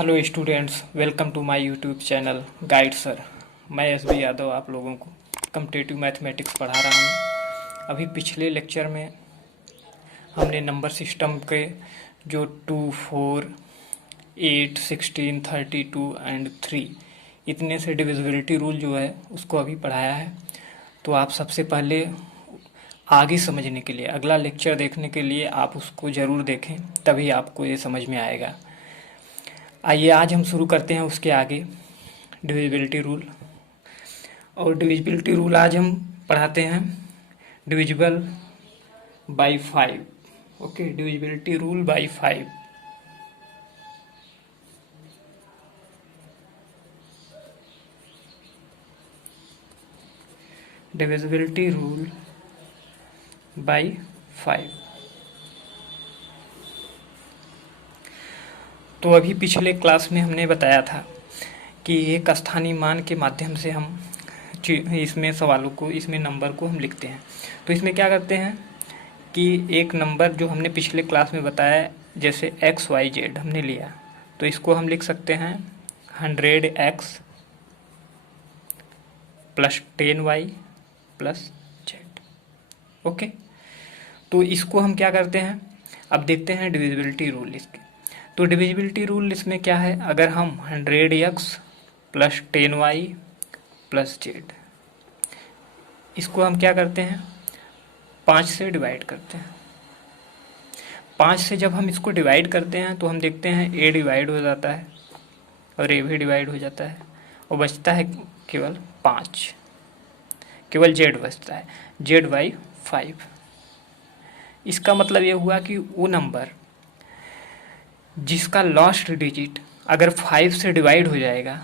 Hello students, welcome to my YouTube channel guide sir. मैं S B Yadav आप लोगों को कम्पिटिटिव मैथमेटिक्स पढ़ा रहा हूँ। अभी पिछले लेक्चर में हमने नंबर सिस्टम के जो 2, 4, 8, 16, 32 एंड 3 इतने से डिविजिबिलिटी रूल जो है उसको अभी पढ़ाया है। तो आप सबसे पहले आगे समझने के लिए, अगला लेक्चर देखने के लिए आप उसको ज़रूर देखें, तभी आपको ये समझ में आएगा। आइए आज हम शुरू करते हैं उसके आगे डिविजिबिलिटी रूल। और डिविजिबिलिटी रूल आज हम पढ़ाते हैं divisible by 5। Okay, divisibility rule by 5। Divisibility rule by 5। तो अभी पिछले क्लास में हमने बताया था कि एक स्थानीय मान के माध्यम से हम इसमें सवालों को, इसमें नंबर को हम लिखते हैं। तो इसमें क्या करते हैं कि एक नंबर जो हमने पिछले क्लास में बताया, जैसे XYZ हमने लिया, तो इसको हम लिख सकते हैं 100x + 10y + z। ओके, तो इसको हम क्या करते हैं, अब देखते हैं डिविजिबिलिटी रूल इसके। तो डिविजिबिलिटी रूल इसमें क्या है, अगर हम 100x + 10y + z, इसको हम क्या करते हैं 5 से डिवाइड करते हैं। 5 से जब हम इसको डिवाइड करते हैं तो हम देखते हैं a डिवाइड हो जाता है और a भी डिवाइड हो जाता है और बचता है केवल 5, केवल z बचता है, z/5। इसका मतलब ये हुआ कि वो नंबर जिसका लास्ट डिजिट अगर 5 से डिवाइड हो जाएगा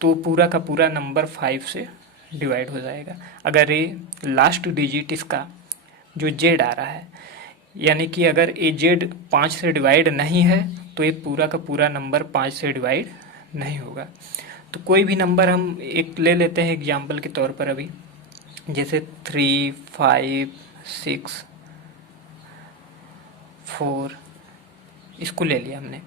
तो पूरा का पूरा नंबर 5 से डिवाइड हो जाएगा। अगर ये लास्ट डिजिट इसका जो z आ रहा है, यानी कि अगर ये z 5 से डिवाइड नहीं है तो ये पूरा का पूरा नंबर 5 से डिवाइड नहीं होगा। तो कोई भी नंबर हम एक ले लेते हैं एग्जाम्पल के तौर पर, अभी जैसे 3, 5, 6, 4, इसको ले लिया हमने।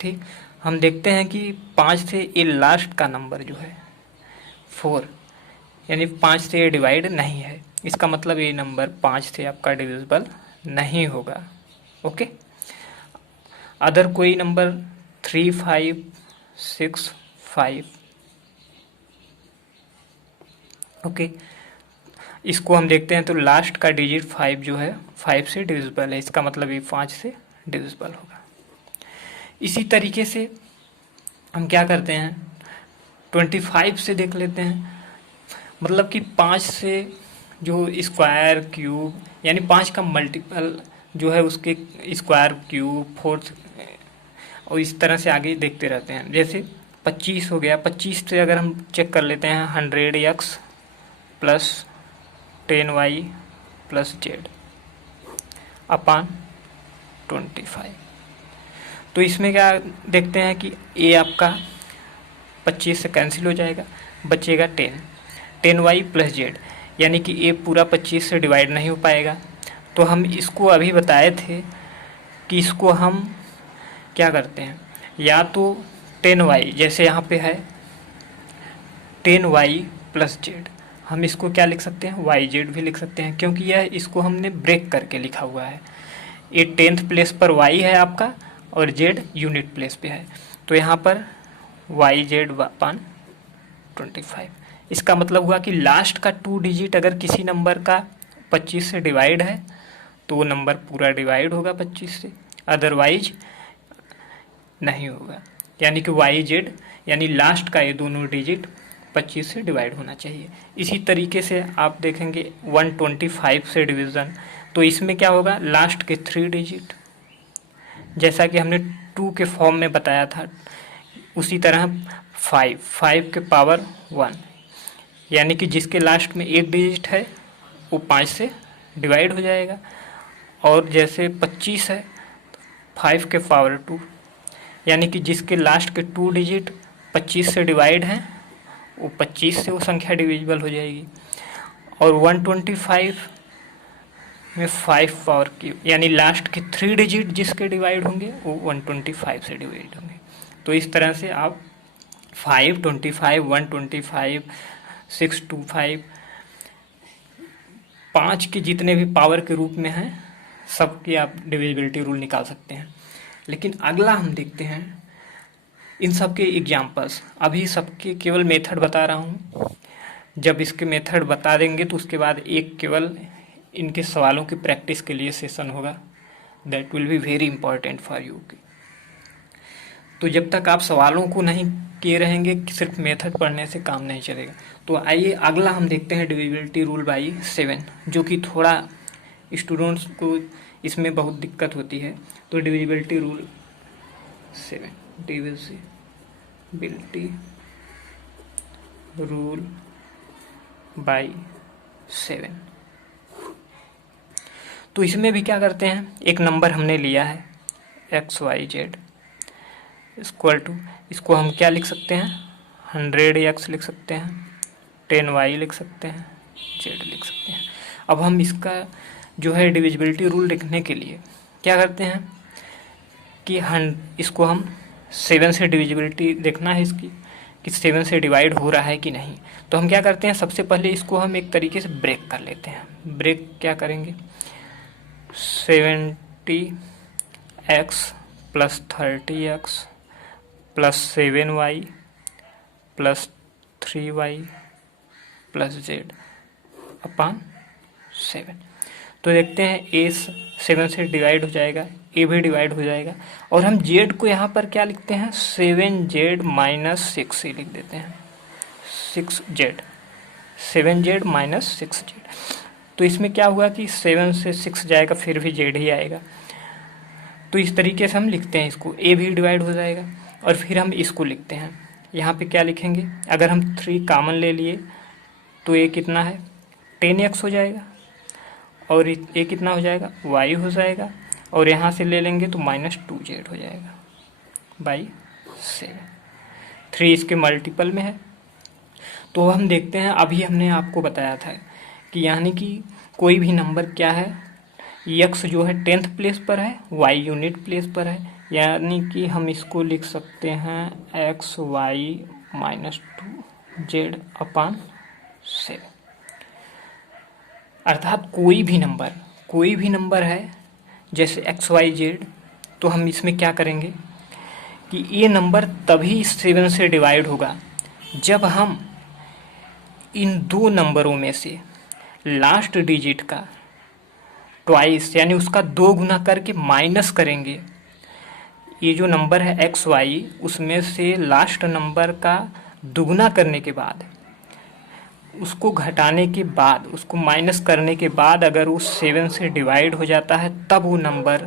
ठीक, हम देखते हैं कि 5 से ये लास्ट का नंबर जो है 4, यानी 5 से ये डिवाइड नहीं है। इसका मतलब ये नंबर 5 से आपका डिविजिबल नहीं होगा। ओके, अदर कोई नंबर 3, 5, 6, 5, ओके, इसको हम देखते हैं तो लास्ट का डिजिट 5 जो है 5 से डिविजिबल है। इसका मतलब ये 5 से डिविजिबल होगा। इसी तरीके से हम क्या करते हैं 25 से देख लेते हैं। मतलब कि 5 से जो स्क्वायर, क्यूब, यानी 5 का मल्टीपल जो है उसके स्क्वायर, क्यूब, फोर्थ, और इस तरह से आगे देखते रहते हैं। जैसे 25 हो गया, 25 से अगर हम चेक कर लेते हैं 100x + 10y + z / 25। तो इसमें क्या देखते हैं कि a आपका 25 से कैंसिल हो जाएगा, बचेगा 10y + z, यानी कि a पूरा 25 से डिवाइड नहीं हो पाएगा। तो हम इसको अभी बताए थे कि इसको हम क्या करते हैं, या तो 10y, जैसे यहाँ पे है 10y + z, हम इसको क्या लिख सकते हैं yz भी लिख सकते हैं, क्योंकि यह इसको हमने ब्रेक करके लिखा हुआ है। ये 10th प्लेस पर y है आपका और z यूनिट प्लेस पे है, तो यहाँ पर yz/25। इसका मतलब हुआ कि लास्ट का 2 डिजिट अगर किसी नंबर का 25 से डिवाइड है तो वो नंबर पूरा डिवाइड होगा 25 से, अदरवाइज नहीं होगा। यानी कि yz, यानी लास्ट का ये दोनों डिजिट 25 से डिवाइड होना चाहिए। इसी तरीके से आप देखेंगे 125 से डिवीज़न, तो इसमें क्या होगा लास्ट के 3 डिजिट, जैसा कि हमने 2 के फॉर्म में बताया था, उसी तरह 5 के पावर 1, यानी कि जिसके लास्ट में 1 डिजिट है वो 5 से डिवाइड हो जाएगा। और जैसे 25 है 5 के पावर 2, यानी कि जिसके लास्ट के 2 डिजिट 25 से डिवाइड हैं वो 25 से वो संख्या डिविजिबल हो जाएगी। और 125 में 5 पावर क्यूब, यानी लास्ट के 3 डिजिट जिसके डिवाइड होंगे वो 125 से डिवाइड होंगे। तो इस तरह से आप 525, 125, 625, 5 के जितने भी पावर के रूप में हैं सबकी आप डिविजिबिलिटी रूल निकाल सकते हैं। लेकिन अगला हम देखते हैं इन सब के एग्जाम्पल्स। अभी सबके केवल मेथड बता रहा हूँ, जब इसके मेथड बता देंगे तो उसके बाद एक केवल इनके सवालों की प्रैक्टिस के लिए सेशन होगा, that will be very important for you. तो जब तक आप सवालों को नहीं किए रहेंगे सिर्फ मेथड पढ़ने से काम नहीं चलेगा। तो आइए अगला हम देखते हैं डिविजिबिलिटी रूल बाई 7, जो कि थोड़ा स्टूडेंट्स को इसमें बहुत दिक्कत होती है। तो divisibility rule 7, divisibility rule by 7। तो इसमें भी क्या करते हैं, एक नंबर हमने लिया है XYZ इक्वल टू, इसको हम क्या लिख सकते हैं 100X लिख सकते हैं, 10Y लिख सकते हैं, Z लिख सकते हैं। अब हम इसका जो है डिविजिबिलिटी रूल लिखने के लिए क्या करते हैं कि इसको हम 7 से डिविजिबिलिटी देखना है इसकी कि 7 से डिवाइड हो रहा है कि नहीं। तो हम क्या करते हैं, सबसे पहले इसको हम एक तरीके से ब्रेक कर लेते हैं। ब्रेक क्या करेंगे, 70x plus 30x plus 7y plus 3y plus z अपान 7। तो देखते हैं a 7 से डिवाइड हो जाएगा, a भी डिवाइड हो जाएगा, और हम z को यहाँ पर क्या लिखते हैं 7z माइनस 6 लिख देते हैं, 6z 7z माइनस 6z। तो इसमें क्या हुआ कि 7 से 6 जाएगा फिर भी z ही आएगा। तो इस तरीके से हम लिखते हैं इसको, a भी डिवाइड हो जाएगा और फिर हम इसको लिखते हैं। यहाँ पे क्या लिखेंगे, अगर हम 3 कॉमन ले लिए तो a कितना है 10x हो जाएगा, और a कितना हो जाएगा y हो जाएगा, और यहाँ से ले लेंगे तो माइनस 2z हो जाएगा बाई 7। 3 इसके मल्टीपल में है। तो हम देखते हैं, अभी हमने आपको बताया था कि यानी कि कोई भी नंबर क्या है, x जो है 10th प्लेस पर है, y यूनिट प्लेस पर है, यानी कि हम इसको लिख सकते हैं xy माइनस 2z अपान 7। अर्थात कोई भी नंबर है जैसे XYZ, तो हम इसमें क्या करेंगे कि ये नंबर तभी 7 से डिवाइड होगा जब हम इन दो नंबरों में से लास्ट डिजिट का ट्वाइस यानी उसका 2 गुना करके माइनस करेंगे। ये जो नंबर है XY, उसमें से लास्ट नंबर का दुगुना करने के बाद, उसको घटाने के बाद, उसको माइनस करने के बाद अगर वो 7 से डिवाइड हो जाता है तब वो नंबर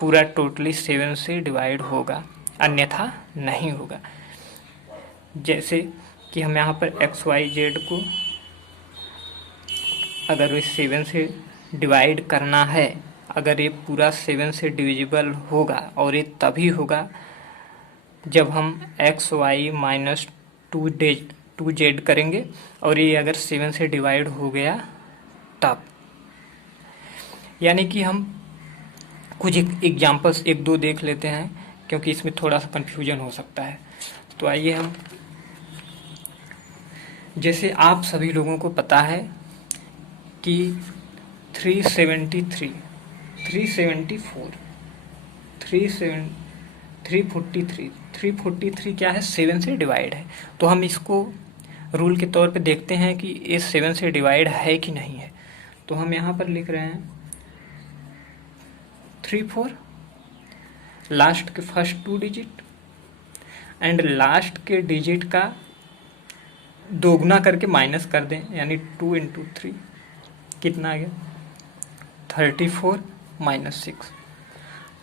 पूरा टोटली 7 से डिवाइड होगा, अन्यथा नहीं होगा। जैसे कि हम यहाँ पर XYZ को अगर ये 7 से डिवाइड करना है, अगर ये पूरा 7 से डिविजिबल होगा, और ये तभी होगा जब हम XY माइनस 2z करेंगे, और ये अगर 7 से डिवाइड हो गया तब। यानी कि हम कुछ एग्जांपल्स 1-2 देख लेते हैं, क्योंकि इसमें थोड़ा सा कन्फ्यूजन हो सकता है। तो आइए हम, जैसे आप सभी लोगों को पता है कि 373, 374, 343 क्या है 7 से डिवाइड है। तो हम इसको रूल के तौर पे देखते हैं कि ये 7 से डिवाइड है कि नहीं है। तो हम यहाँ पर लिख रहे हैं 34 लास्ट के फर्स्ट 2 डिजिट एंड लास्ट के डिजिट का दोगुना करके माइनस कर दें, यानी 2 इंटू 3 कितना आ गया 34 माइनस 6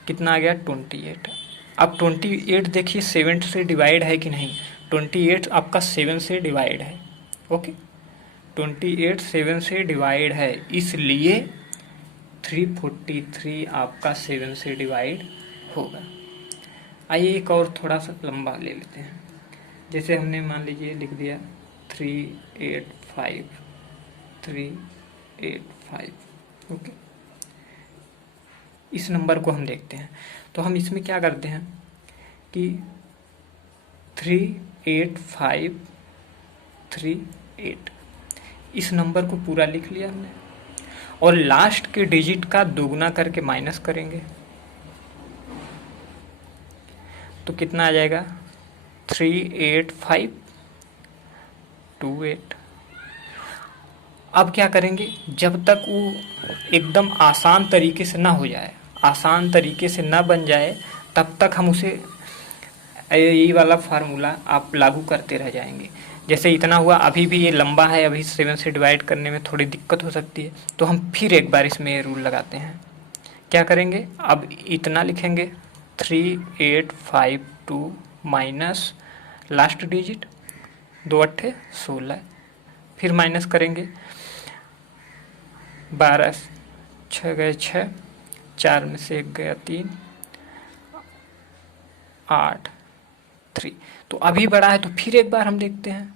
कितना आ गया 28। अब 28 देखिए 7 से डिवाइड है कि नहीं, 28 आपका 7 से डिवाइड है। ओके, 28 7 से डिवाइड है, इसलिए 343 आपका 7 से डिवाइड होगा। आइए एक और थोड़ा सा लंबा ले लेते हैं। जैसे हमने मान लीजिए लिख दिया 385, 385। ओके, इस नंबर को हम देखते हैं। तो हम इसमें क्या करते हैं कि 38538। इस नंबर को पूरा लिख लिया हमने और लास्ट के डिजिट का दोगुना करके माइनस करेंगे तो कितना आ जाएगा 38528। अब क्या करेंगे, जब तक वो एकदम आसान तरीके से ना हो जाए, आसान तरीके से ना बन जाए, तब तक हम उसे यही वाला फार्मूला आप लागू करते रह जाएंगे। जैसे इतना हुआ, अभी भी ये लंबा है, अभी 7 से डिवाइड करने में थोड़ी दिक्कत हो सकती है, तो हम फिर एक बार इसमें रूल लगाते हैं। क्या करेंगे, अब इतना लिखेंगे 3852 माइनस लास्ट डिजिट 2 अट्ठे 16, फिर माइनस करेंगे 12, 6 गए 6, 4 में से 1 गया 3, 8 3। तो अभी बढ़ा है तो फिर एक बार हम देखते हैं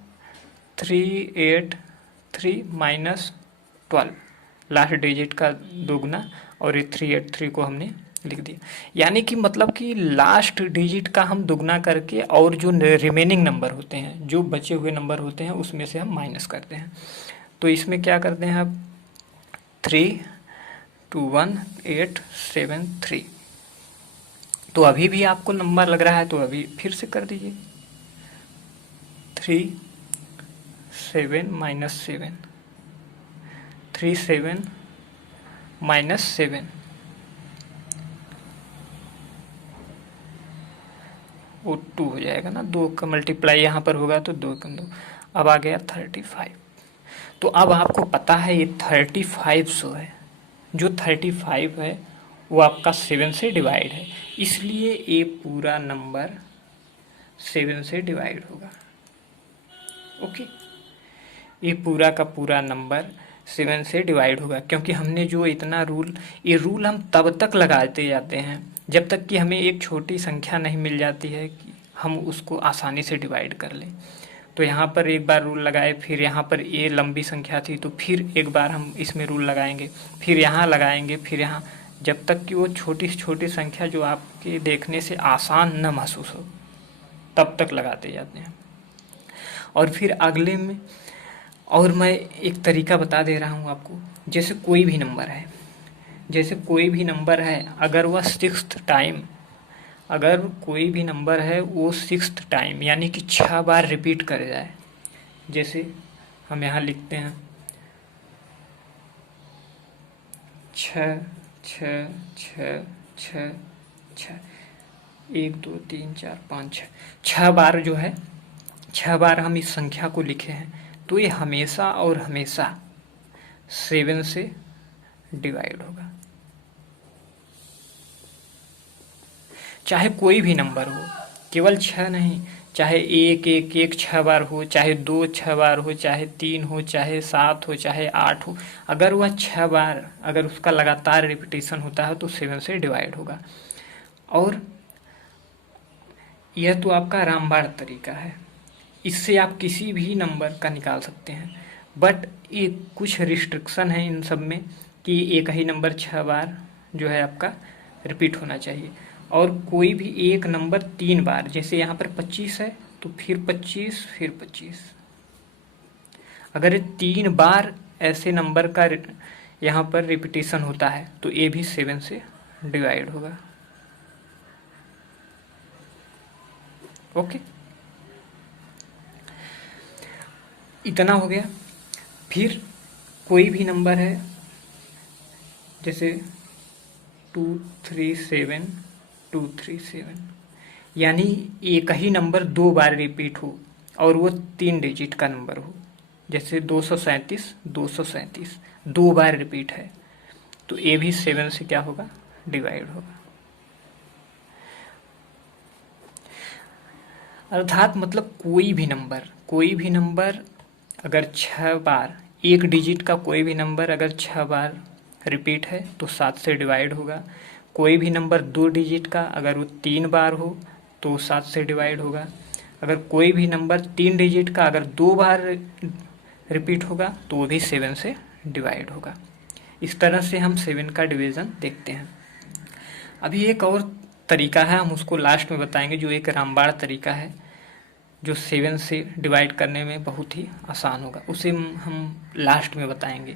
383 माइनस 12, लास्ट डिजिट का दोगुना, और ये 383 को हमने लिख दिया। यानी कि मतलब कि लास्ट डिजिट का हम दुगना करके और जो रिमेनिंग नंबर होते हैं, जो बचे हुए नंबर होते हैं, उसमें से हम माइनस करते हैं। तो इसमें क्या करते हैं अब 321873। तो अभी भी आपको नंबर लग रहा है तो अभी फिर से कर दीजिए 37 माइनस 7, 37 माइनस 7, वो 2 हो जाएगा ना, 2 का मल्टीप्लाई यहाँ पर होगा तो 2 का 2। अब आ गया 35। तो अब आपको पता है ये 35 जो है, जो 35 है वो आपका 7 से डिवाइड है, इसलिए ये पूरा नंबर 7 से डिवाइड होगा। ओके, ये पूरा का पूरा नंबर 7 से डिवाइड होगा, क्योंकि हमने जो इतना रूल, ये रूल हम तब तक लगाते जाते हैं जब तक कि हमें एक छोटी संख्या नहीं मिल जाती है कि हम उसको आसानी से डिवाइड कर लें। तो यहाँ पर एक बार रूल लगाए, फिर यहाँ पर ये लंबी संख्या थी तो फिर एक बार हम इसमें रूल लगाएंगे, फिर यहाँ लगाएंगे, फिर यहाँ, जब तक कि वो छोटी से छोटी संख्या जो आपके देखने से आसान न महसूस हो तब तक लगाते जाते हैं। और फिर अगले में और मैं एक तरीका बता दे रहा हूँ आपको। जैसे कोई भी नंबर है, जैसे कोई भी नंबर है, अगर वह 6th टाइम, अगर कोई भी नंबर है वो 6th टाइम यानी कि 6 बार रिपीट कर जाए, जैसे हम यहाँ लिखते हैं 6 6 6 6 6, 1 2 3 4 5 6, 6 बार जो है, 6 बार हम इस संख्या को लिखे हैं, तो ये हमेशा और हमेशा 7 से डिवाइड होगा। चाहे कोई भी नंबर हो, केवल 6 नहीं, चाहे 1 1 1 6 बार हो, चाहे 2 6 बार हो, चाहे 3 हो, चाहे 7 हो, चाहे 8 हो, अगर वह 6 बार, अगर उसका लगातार रिपीटेशन होता है तो 7 से डिवाइड होगा। और यह तो आपका रामबाण तरीका है, इससे आप किसी भी नंबर का निकाल सकते हैं, बट ये कुछ रिस्ट्रिक्शन है इन सब में कि एक ही नंबर 6 बार जो है आपका रिपीट होना चाहिए, और कोई भी एक नंबर 3 बार, जैसे यहाँ पर 25 है तो फिर 25 फिर 25, अगर 3 बार ऐसे नंबर का यहाँ पर रिपीटेशन होता है तो ये भी 7 से डिवाइड होगा। ओके, इतना हो गया। फिर कोई भी नंबर है, जैसे 237 237, यानी एक ही नंबर 2 बार रिपीट हो और वो 3 डिजिट का नंबर हो, जैसे 237 237 2 बार रिपीट है, तो ये भी 7 से क्या होगा, डिवाइड होगा। अर्थात मतलब कोई भी नंबर अगर 6 बार, एक डिजिट का कोई भी नंबर अगर 6 बार रिपीट है तो 7 से डिवाइड होगा। कोई भी नंबर 2 डिजिट का अगर वो 3 बार हो तो 7 से डिवाइड होगा। अगर कोई भी नंबर 3 डिजिट का अगर 2 बार रिपीट होगा तो वो भी 7 से डिवाइड होगा। इस तरह से हम 7 का डिवीज़न देखते हैं। अभी एक और तरीका है, हम उसको लास्ट में बताएंगे, जो एक रामबाण तरीका है। जो 7 से डिवाइड करने में बहुत ही आसान होगा, उसे हम लास्ट में बताएंगे,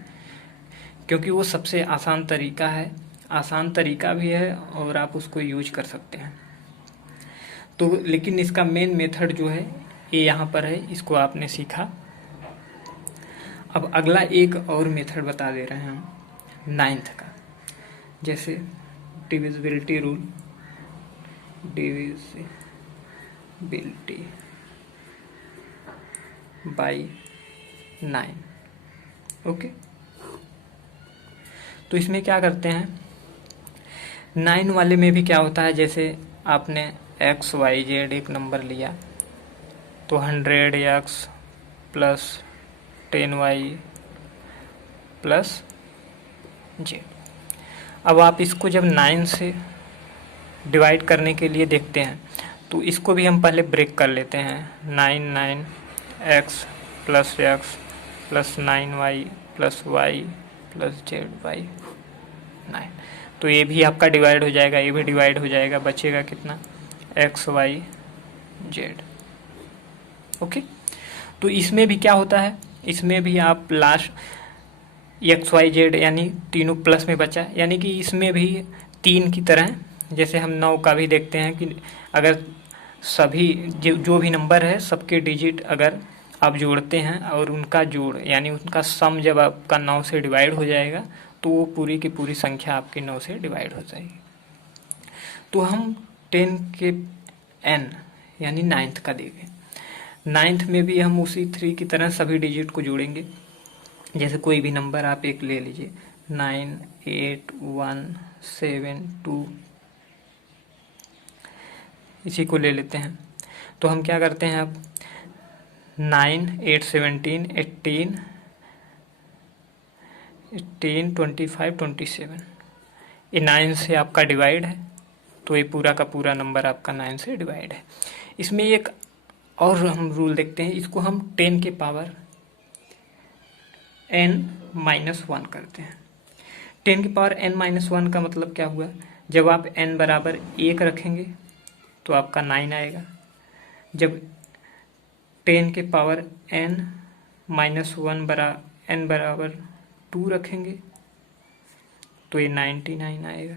क्योंकि वो सबसे आसान तरीका है, आसान तरीका भी है और आप उसको यूज कर सकते हैं। तो लेकिन इसका मेन मेथड जो है ये यहाँ पर है, इसको आपने सीखा। अब अगला एक और मेथड बता दे रहे हैं हम 9th का, जैसे divisibility rule, divisibility by 9। Okay, तो इसमें क्या करते हैं, 9 वाले में भी क्या होता है, जैसे आपने XYZ एक नंबर लिया तो 100x plus 10y plus z। अब आप इसको जब 9 से डिवाइड करने के लिए देखते हैं तो इसको भी हम पहले ब्रेक कर लेते हैं। 9x plus x plus 9y plus y plus zy 9। तो ये भी आपका डिवाइड हो जाएगा, ये भी डिवाइड हो जाएगा, बचेगा कितना, XYZ। ओके, तो इसमें भी क्या होता है, इसमें भी आप लास्ट XYZ यानी तीनों प्लस में बचा, यानी कि इसमें भी 3 की तरह, जैसे हम 9 का भी देखते हैं कि अगर सभी जो भी नंबर है सबके डिजिट अगर आप जोड़ते हैं और उनका जोड़ यानी उनका सम जब आपका 9 से डिवाइड हो जाएगा तो वो पूरी की पूरी संख्या आपकी 9 से डिवाइड हो जाएगी। तो हम 10 के n यानी 9th का देंगे। 9th में भी हम उसी 3 की तरह सभी डिजिट को जोड़ेंगे। जैसे कोई भी नंबर आप एक ले लीजिए, 9 8 1 7 2, इसी को ले लेते हैं। तो हम क्या करते हैं, अब 9 8 17 18 18 25 27, ये 9 से आपका डिवाइड है, तो ये पूरा का पूरा नंबर आपका 9 से डिवाइड है। इसमें एक और हम रूल देखते हैं, इसको हम 10 के पावर n-1 करते हैं। 10 की पावर n-1 का मतलब क्या हुआ, जब आप n बराबर 1 रखेंगे तो आपका 9 आएगा, जब 10 के पावर n-1 n बराबर 2 रखेंगे तो ये 99 आएगा।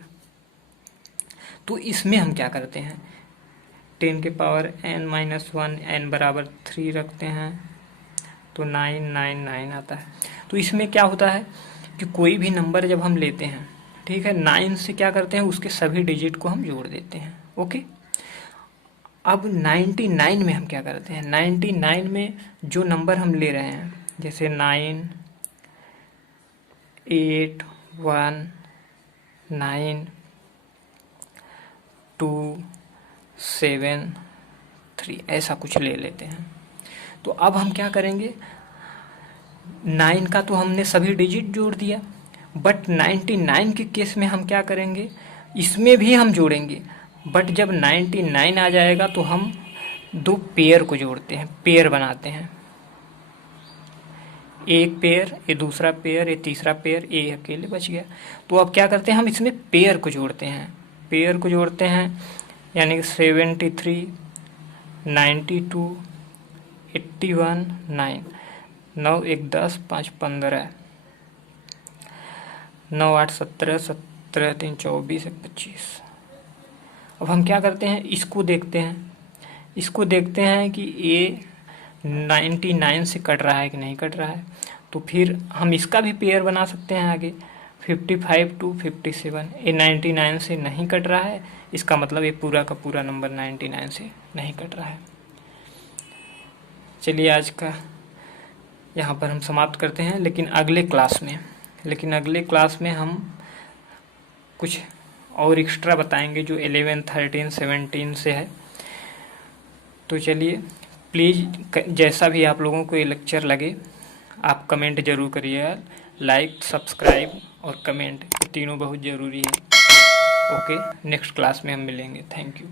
तो इसमें हम क्या करते हैं, 10 के पावर n-1 n बराबर 3 रखते हैं तो 999 आता है। तो इसमें क्या होता है कि कोई भी नंबर जब हम लेते हैं, ठीक है, 9 से क्या करते हैं, उसके सभी डिजिट को हम जोड़ देते हैं। ओके, अब 99 में हम क्या करते हैं, 99 में जो नंबर हम ले रहे हैं, जैसे 9 8 1 9 2 7 3 ऐसा कुछ ले लेते हैं। तो अब हम क्या करेंगे, 9 का तो हमने सभी डिजिट जोड़ दिया, बट 99 के केस में हम क्या करेंगे, इसमें भी हम जोड़ेंगे, बट जब 99 आ जाएगा तो हम 2 पेयर को जोड़ते हैं, पेयर बनाते हैं, एक पेयर, ये दूसरा पेयर, ये तीसरा पेयर, ये अकेले बच गया। तो अब क्या करते हैं, हम इसमें पेयर को जोड़ते हैं, पेयर को जोड़ते हैं, यानी 73 92 81 9 9 1 10 5 15 9 8 17 17 3 24 1 25। अब हम क्या करते हैं, इसको देखते हैं, इसको देखते हैं कि ये 99 से कट रहा है कि नहीं कट रहा है। तो फिर हम इसका भी पेयर बना सकते हैं आगे, 55 to 57, ये 99 से नहीं कट रहा है, इसका मतलब ये पूरा का पूरा नंबर 99 से नहीं कट रहा है। चलिए आज का यहाँ पर हम समाप्त करते हैं, लेकिन अगले क्लास में हम कुछ और एक्स्ट्रा बताएंगे जो 11 13 17 से है। तो चलिए, प्लीज़ जैसा भी आप लोगों को ये लेक्चर लगे आप कमेंट जरूर करिएगा, लाइक सब्सक्राइब और कमेंट, ये तीनों बहुत ज़रूरी है। ओके, नेक्स्ट क्लास में हम मिलेंगे। Thank you.